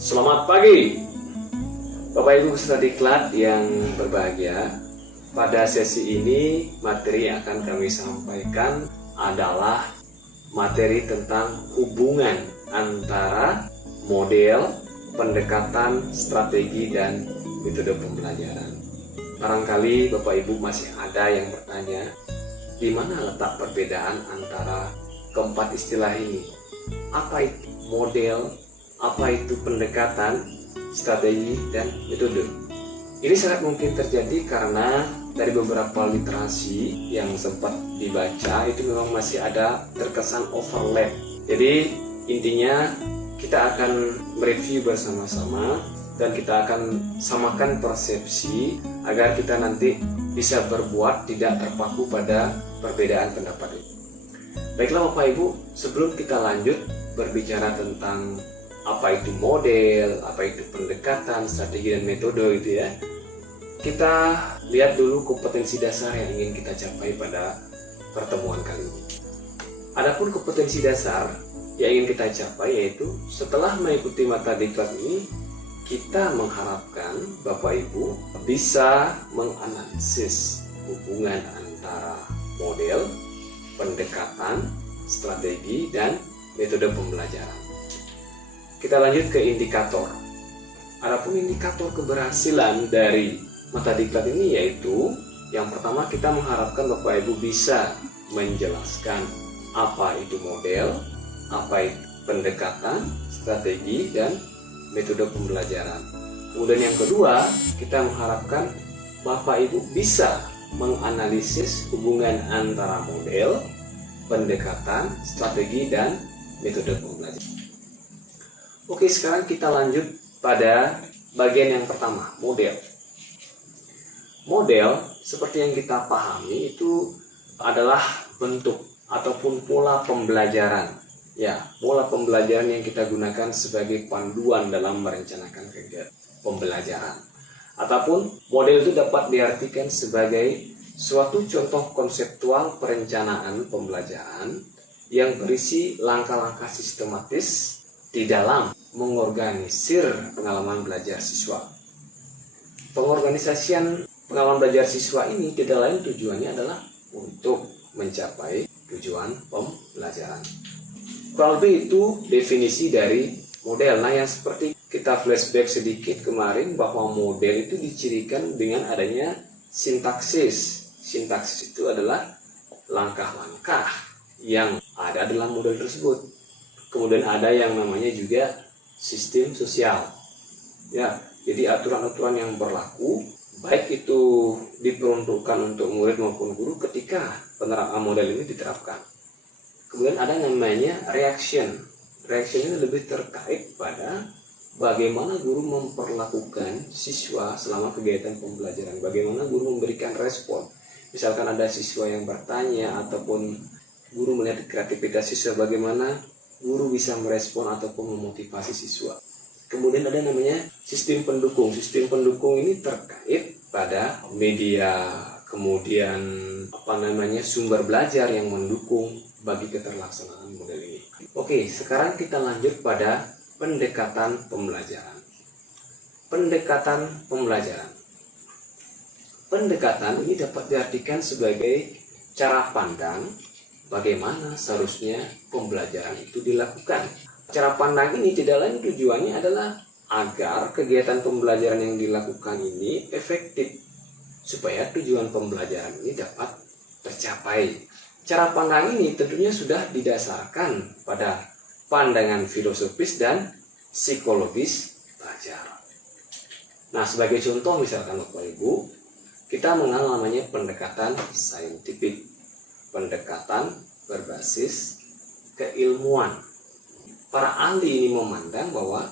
Selamat pagi, Bapak Ibu peserta diklat yang berbahagia. Pada sesi ini, materi yang akan kami sampaikan adalah materi tentang hubungan antara model, pendekatan, strategi, dan metode pembelajaran. Barangkali Bapak Ibu masih ada yang bertanya, di mana letak perbedaan antara keempat istilah ini? Apa itu model? Apa itu pendekatan, strategi, dan metode? Ini sangat mungkin terjadi karena dari beberapa literasi yang sempat dibaca itu memang masih ada terkesan overlap. Jadi intinya kita akan mereview bersama-sama dan kita akan samakan persepsi agar kita nanti bisa berbuat tidak terpaku pada perbedaan pendapat itu. Baiklah Bapak Ibu, sebelum kita lanjut berbicara tentang apa itu model, apa itu pendekatan, strategi, dan metode gitu ya, kita lihat dulu kompetensi dasar yang ingin kita capai pada pertemuan kali ini. Adapun kompetensi dasar yang ingin kita capai yaitu setelah mengikuti mata diklat ini, kita mengharapkan Bapak Ibu bisa menganalisis hubungan antara model, pendekatan, strategi, dan metode pembelajaran. Kita lanjut ke indikator. Adapun indikator keberhasilan dari mata diklat ini yaitu yang pertama, kita mengharapkan Bapak Ibu bisa menjelaskan apa itu model, apa itu pendekatan, strategi, dan metode pembelajaran. Kemudian yang kedua, kita mengharapkan Bapak Ibu bisa menganalisis hubungan antara model, pendekatan, strategi, dan metode pembelajaran. Oke, sekarang kita lanjut pada bagian yang pertama, model. Model, seperti yang kita pahami, itu adalah bentuk ataupun pola pembelajaran. Ya, pola pembelajaran yang kita gunakan sebagai panduan dalam merencanakan kegiatan pembelajaran. Ataupun model itu dapat diartikan sebagai suatu contoh konseptual perencanaan pembelajaran yang berisi langkah-langkah sistematis di dalam mengorganisir pengalaman belajar siswa. Pengorganisasian pengalaman belajar siswa ini tidak lain tujuannya adalah untuk mencapai tujuan pembelajaran. Kurang lebih itu definisi dari model. Nah, yang seperti kita flashback sedikit kemarin bahwa model itu dicirikan dengan adanya sintaksis. Sintaksis itu adalah langkah-langkah yang ada dalam model tersebut. Kemudian ada yang namanya juga sistem sosial. Ya, jadi aturan-aturan yang berlaku baik itu diperuntukkan untuk murid maupun guru ketika penerapan model ini diterapkan. Kemudian ada yang namanya reaction. Reaction ini lebih terkait pada bagaimana guru memperlakukan siswa selama kegiatan pembelajaran. Bagaimana guru memberikan respon. Misalkan ada siswa yang bertanya ataupun guru melihat kreativitas siswa, bagaimana guru bisa merespon ataupun memotivasi siswa. Kemudian ada namanya sistem pendukung. Sistem pendukung ini terkait pada media, kemudian sumber belajar yang mendukung bagi keterlaksanaan model ini. Oke, sekarang kita lanjut pada pendekatan pembelajaran. Pendekatan pembelajaran. Pendekatan ini dapat diartikan sebagai cara pandang bagaimana seharusnya pembelajaran itu dilakukan. Cara pandang ini tidak lain tujuannya adalah agar kegiatan pembelajaran yang dilakukan ini efektif, supaya tujuan pembelajaran ini dapat tercapai. Cara pandang ini tentunya sudah didasarkan pada pandangan filosofis dan psikologis belajar. Nah, sebagai contoh misalkan Bapak Ibu, kita mengenal namanya pendekatan saintifik. Pendekatan berbasis keilmuan. Para ahli ini memandang bahwa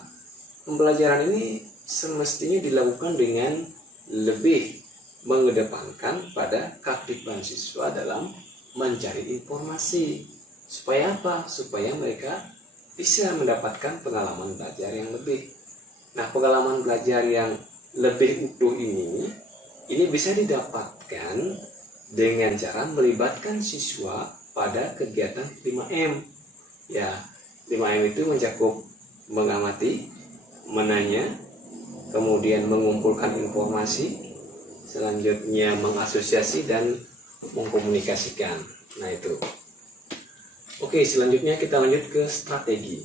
pembelajaran ini semestinya dilakukan dengan lebih mengedepankan pada keaktifan siswa dalam mencari informasi. Supaya apa? Supaya mereka bisa mendapatkan pengalaman belajar yang lebih. Nah, pengalaman belajar yang lebih utuh ini bisa didapatkan dengan cara melibatkan siswa pada kegiatan 5M. Ya, 5M itu mencakup mengamati, menanya, kemudian mengumpulkan informasi, selanjutnya mengasosiasi dan mengkomunikasikan. Nah itu. Oke, selanjutnya kita lanjut ke strategi.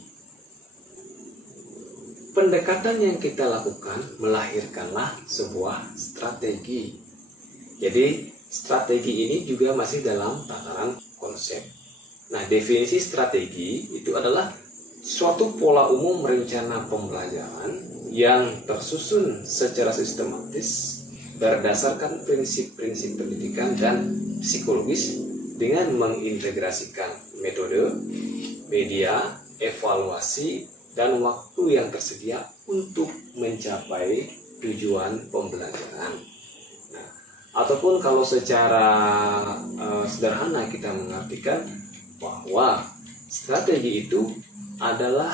Pendekatan yang kita lakukan melahirkanlah sebuah strategi. Jadi strategi ini juga masih dalam tataran konsep. Nah, definisi strategi itu adalah suatu pola umum rencana pembelajaran yang tersusun secara sistematis berdasarkan prinsip-prinsip pendidikan dan psikologis dengan mengintegrasikan metode, media, evaluasi, dan waktu yang tersedia untuk mencapai tujuan pembelajaran. Nah, ataupun kalau secara sederhana kita mengartikan bahwa strategi itu adalah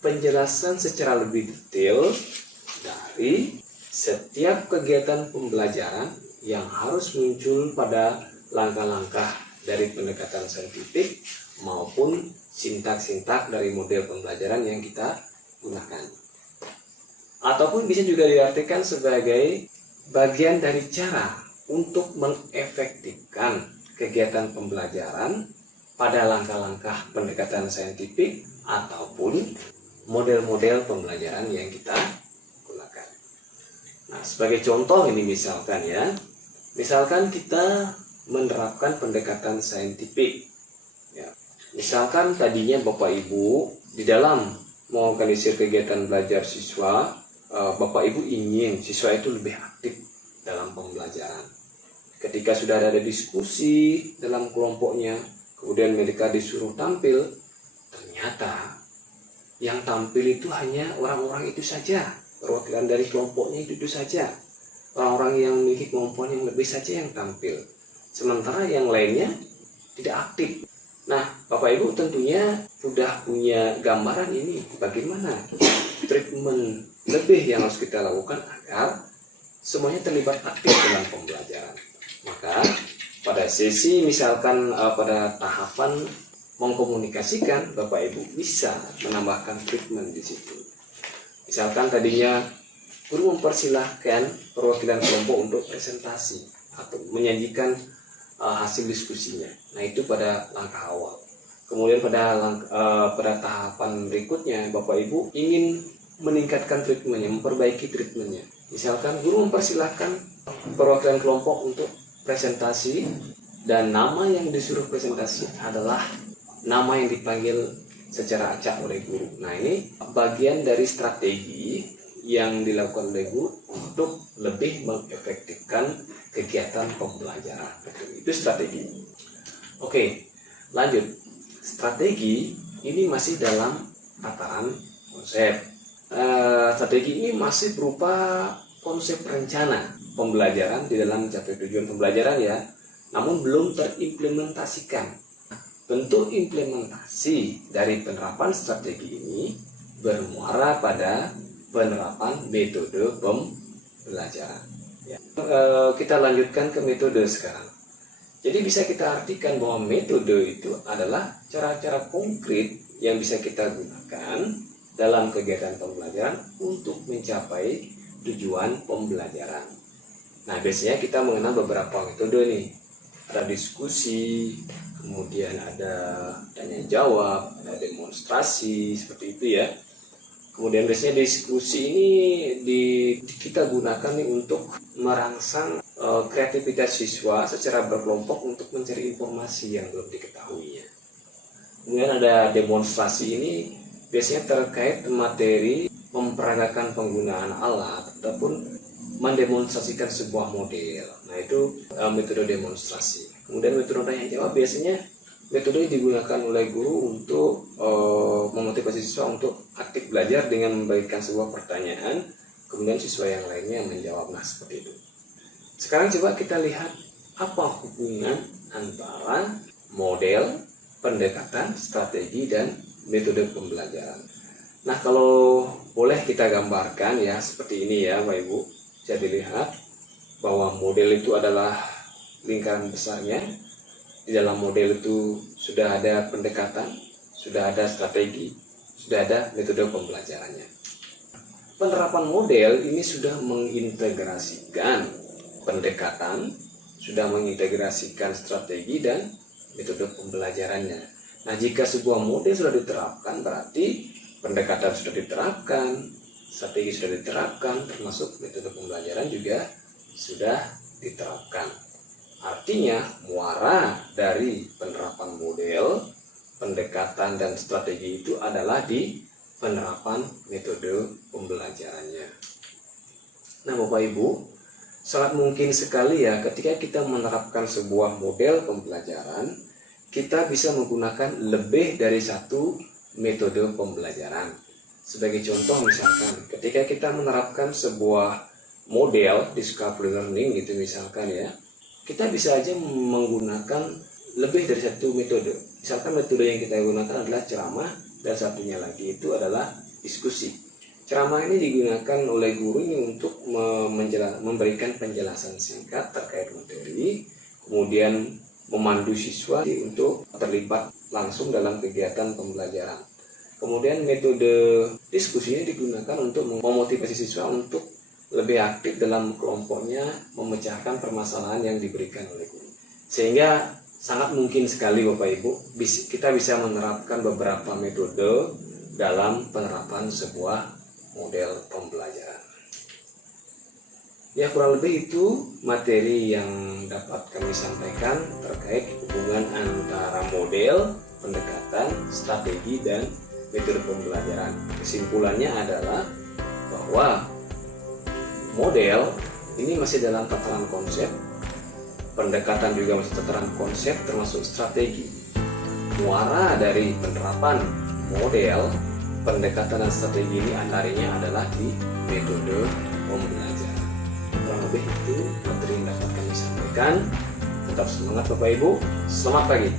penjelasan secara lebih detail dari setiap kegiatan pembelajaran yang harus muncul pada langkah-langkah dari pendekatan saintifik maupun sintak-sintak dari model pembelajaran yang kita gunakan. Ataupun bisa juga diartikan sebagai bagian dari cara untuk mengefektifkan kegiatan pembelajaran pada langkah-langkah pendekatan saintifik ataupun model-model pembelajaran yang kita gunakan. Nah, sebagai contoh ini misalkan ya, misalkan kita menerapkan pendekatan saintifik. Ya. Misalkan tadinya Bapak Ibu di dalam mengorganisir kegiatan belajar siswa, Bapak Ibu ingin siswa itu lebih aktif dalam pembelajaran. Ketika sudah ada diskusi dalam kelompoknya, kemudian mereka disuruh tampil, ternyata yang tampil itu hanya orang-orang itu saja, perwakilan dari kelompoknya itu saja, orang-orang yang memiliki kemampuan yang lebih saja yang tampil, sementara yang lainnya tidak aktif. Nah, Bapak Ibu tentunya sudah punya gambaran ini bagaimana treatment lebih yang harus kita lakukan agar semuanya terlibat aktif dalam pembelajaran. Maka pada sesi misalkan pada tahapan mengkomunikasikan, Bapak Ibu bisa menambahkan treatment di situ. Misalkan tadinya guru mempersilahkan perwakilan kelompok untuk presentasi atau menyajikan hasil diskusinya. Nah, itu pada langkah awal. Kemudian pada tahapan berikutnya, Bapak Ibu ingin meningkatkan treatmentnya, memperbaiki treatmentnya. Misalkan guru mempersilahkan perwakilan kelompok untuk presentasi dan nama yang disuruh presentasi adalah nama yang dipanggil secara acak oleh guru. Nah, ini bagian dari strategi yang dilakukan oleh guru untuk lebih mengefektifkan kegiatan pembelajaran. Itu strategi. Oke, lanjut. Strategi ini masih dalam tataran konsep. Strategi ini masih berupa konsep rencana pembelajaran di dalam mencapai tujuan pembelajaran ya, namun belum terimplementasikan. Bentuk implementasi dari penerapan strategi ini bermuara pada penerapan metode pembelajaran. Ya. Kita lanjutkan ke metode sekarang. Jadi bisa kita artikan bahwa metode itu adalah cara-cara konkret yang bisa kita gunakan dalam kegiatan pembelajaran untuk mencapai tujuan pembelajaran. Nah, biasanya kita mengenal beberapa metode nih. Ada diskusi, kemudian ada tanya jawab, ada demonstrasi, seperti itu ya. Kemudian biasanya diskusi ini kita gunakan nih untuk merangsang kreativitas siswa secara berkelompok untuk mencari informasi yang belum diketahuinya. Kemudian ada demonstrasi ini biasanya terkait materi memperagakan penggunaan alat ataupun mendemonstrasikan sebuah model. Nah, itu metode demonstrasi. Kemudian metode tanya jawab biasanya metode yang digunakan oleh guru untuk memotivasi siswa untuk aktif belajar dengan memberikan sebuah pertanyaan, kemudian siswa yang lainnya menjawab. Nah, seperti itu. Sekarang coba kita lihat apa hubungan antara model, pendekatan, strategi, dan metode pembelajaran. Nah, kalau boleh kita gambarkan ya seperti ini ya Bapak Ibu. Bisa dilihat bahwa model itu adalah lingkaran besarnya. Di dalam model itu sudah ada pendekatan, sudah ada strategi, sudah ada metode pembelajarannya. penerapan model ini sudah mengintegrasikan pendekatan, sudah mengintegrasikan strategi dan metode pembelajarannya. Nah, jika sebuah model sudah diterapkan, berarti pendekatan sudah diterapkan, strategi sudah diterapkan, termasuk metode pembelajaran juga sudah diterapkan. Artinya, muara dari penerapan model, pendekatan, dan strategi itu adalah di penerapan metode pembelajarannya. Nah, Bapak Ibu, sangat mungkin sekali ya ketika kita menerapkan sebuah model pembelajaran, kita bisa menggunakan lebih dari satu metode pembelajaran. Sebagai contoh misalkan, ketika kita menerapkan sebuah model discovery learning gitu misalkan ya, kita bisa aja menggunakan lebih dari satu metode. Misalkan metode yang kita gunakan adalah ceramah, dan satunya lagi itu adalah diskusi. Ceramah ini digunakan oleh guru ini untuk memberikan penjelasan singkat terkait materi, kemudian memandu siswa untuk terlibat langsung dalam kegiatan pembelajaran. Kemudian metode diskusinya digunakan untuk memotivasi siswa untuk lebih aktif dalam kelompoknya, memecahkan permasalahan yang diberikan oleh guru. Sehingga sangat mungkin sekali Bapak Ibu, kita bisa menerapkan beberapa metode dalam penerapan sebuah model pembelajaran. Ya, kurang lebih itu materi yang dapat kami sampaikan terkait hubungan antara model, pendekatan, strategi, dan metode pembelajaran. Kesimpulannya adalah bahwa model ini masih dalam tataran konsep, pendekatan juga masih tataran konsep termasuk strategi. Muara dari penerapan model, pendekatan dan strategi ini antaranya adalah di metode pembelajaran. Kurang lebih itu materi yang dapat kami sampaikan. Tetap semangat Bapak Ibu, selamat pagi.